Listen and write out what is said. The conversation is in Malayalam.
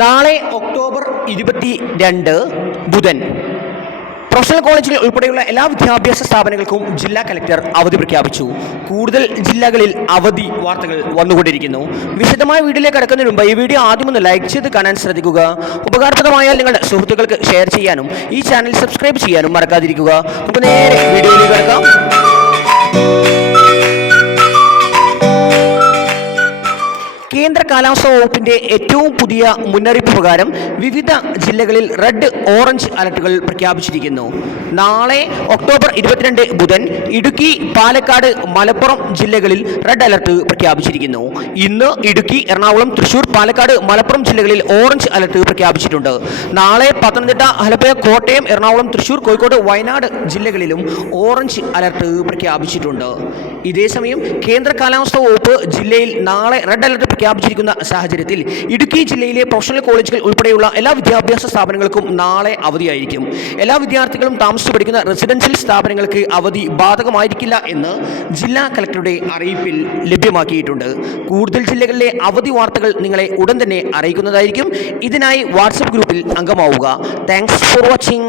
നാളെ ഒക്ടോബർ 22 ബുധൻ പ്രൊഫഷണൽ കോളേജുകൾ ഉൾപ്പെടെയുള്ള എല്ലാ വിദ്യാഭ്യാസ സ്ഥാപനങ്ങൾക്കും ജില്ലാ കലക്ടർ അവധി പ്രഖ്യാപിച്ചു. കൂടുതൽ ജില്ലകളിൽ അവധി വാർത്തകൾ വന്നുകൊണ്ടിരിക്കുന്നു. വിശദമായ വീഡിയോയിലേക്ക് കടക്കുന്നതിന് മുമ്പ് ഈ വീഡിയോ ആദ്യം ഒന്ന് ലൈക്ക് ചെയ്ത് കാണാൻ ശ്രദ്ധിക്കുക. ഉപകാരപ്രദമായാൽ നിങ്ങളുടെ സുഹൃത്തുക്കൾക്ക് ഷെയർ ചെയ്യാനും ഈ ചാനൽ സബ്സ്ക്രൈബ് ചെയ്യാനും മറക്കാതിരിക്കുക. നമുക്ക് നേരെ വീഡിയോയിലേക്ക് കടക്കാം. കേന്ദ്ര കാലാവസ്ഥാ വകുപ്പിന്റെ ഏറ്റവും പുതിയ മുന്നറിയിപ്പ് പ്രകാരം വിവിധ ജില്ലകളിൽ റെഡ് ഓറഞ്ച് അലർട്ടുകൾ പ്രഖ്യാപിച്ചിരിക്കുന്നു. നാളെ ഒക്ടോബർ 22 ബുധൻ ഇടുക്കി, പാലക്കാട്, മലപ്പുറം ജില്ലകളിൽ റെഡ് അലർട്ട് പ്രഖ്യാപിച്ചിരിക്കുന്നു. ഇന്ന് ഇടുക്കി, എറണാകുളം, തൃശൂർ, പാലക്കാട്, മലപ്പുറം ജില്ലകളിൽ ഓറഞ്ച് അലർട്ട് പ്രഖ്യാപിച്ചിട്ടുണ്ട്. നാളെ പത്തനംതിട്ട, ആലപ്പുഴ, കോട്ടയം, എറണാകുളം, തൃശൂർ, കോഴിക്കോട്, വയനാട് ജില്ലകളിലും ഓറഞ്ച് അലർട്ട് പ്രഖ്യാപിച്ചിട്ടുണ്ട്. ഇതേസമയം കേന്ദ്ര കാലാവസ്ഥാ വകുപ്പ് ജില്ലയിൽ നാളെ റെഡ് അലർട്ട് പ്രഖ്യാപിച്ചിരിക്കുന്ന സാഹചര്യത്തിൽ ഇടുക്കി ജില്ലയിലെ പ്രൊഫഷണൽ കോളേജുകൾ ഉൾപ്പെടെയുള്ള എല്ലാ വിദ്യാഭ്യാസ സ്ഥാപനങ്ങൾക്കും നാളെ അവധിയായിരിക്കും. എല്ലാ വിദ്യാർത്ഥികളും താമസിച്ചു പഠിക്കുന്ന റെസിഡൻഷ്യൽ സ്ഥാപനങ്ങൾക്ക് അവധി ബാധകമായിരിക്കില്ല എന്ന് ജില്ലാ കളക്ടറുടെ അറിയിപ്പിൽ ലഭ്യമാക്കിയിട്ടുണ്ട്. കൂടുതൽ ജില്ലകളിലെ അവധി വാർത്തകൾ നിങ്ങളെ ഉടൻ തന്നെ അറിയിക്കുന്നതായിരിക്കും. ഇതിനായി വാട്സപ്പ് ഗ്രൂപ്പിൽ അംഗമാവുക. Thanks for watching.